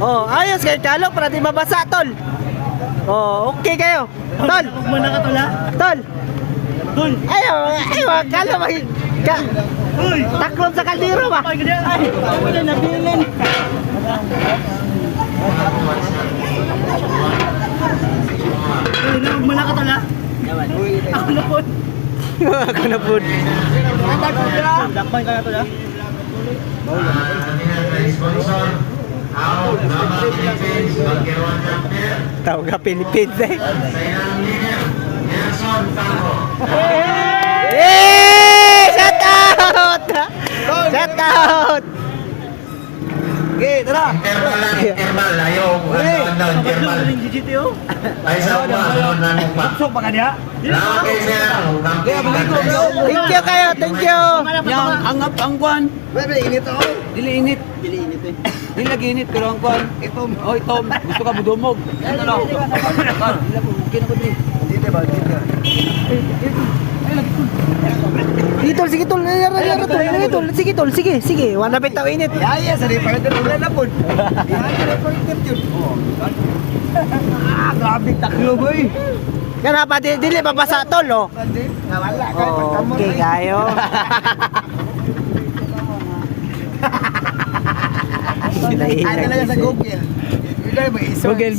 Oh, ayos kayo talo para di mabasa, tol. Oh, okay kayo. Tol. Huwag mo na ka tol ha. Tol. Tol. Ayaw, kalo Uy. taklob sa kaldero ba? Ay, ganyan. Ay, wala na bilin. Huwag mo na ka tol ha. Ako na po. Ako na po. Dakpan ka na tol ha. Tawag ka Philippines eh. Shout out! Shout out! Okay, tara. Interval, ayaw. Interval. Yung GGTO. Ay, sa mga na pa. So, baka niya. Laki siya. Thank you kayo, thank you! Yang ang kwan. Bebe, init ako. Dili init. Dili init eh. Dili lagi init pero ang kwan. Itom. Oh, itom. Gusto ka budumog. Ano lang. Dila po. Kinabot ni. Dito ba? Dito. Sige tol, sige tol, sige tol, sige, wala bitaw init. Yaya, sa rin pala doon na napod. Yaya, na pala yun. Grabe taklo boy. Kana pa dili babasa tol oh. Nawala ka. Oh, okay kayo. Ano lang sa Google. Google.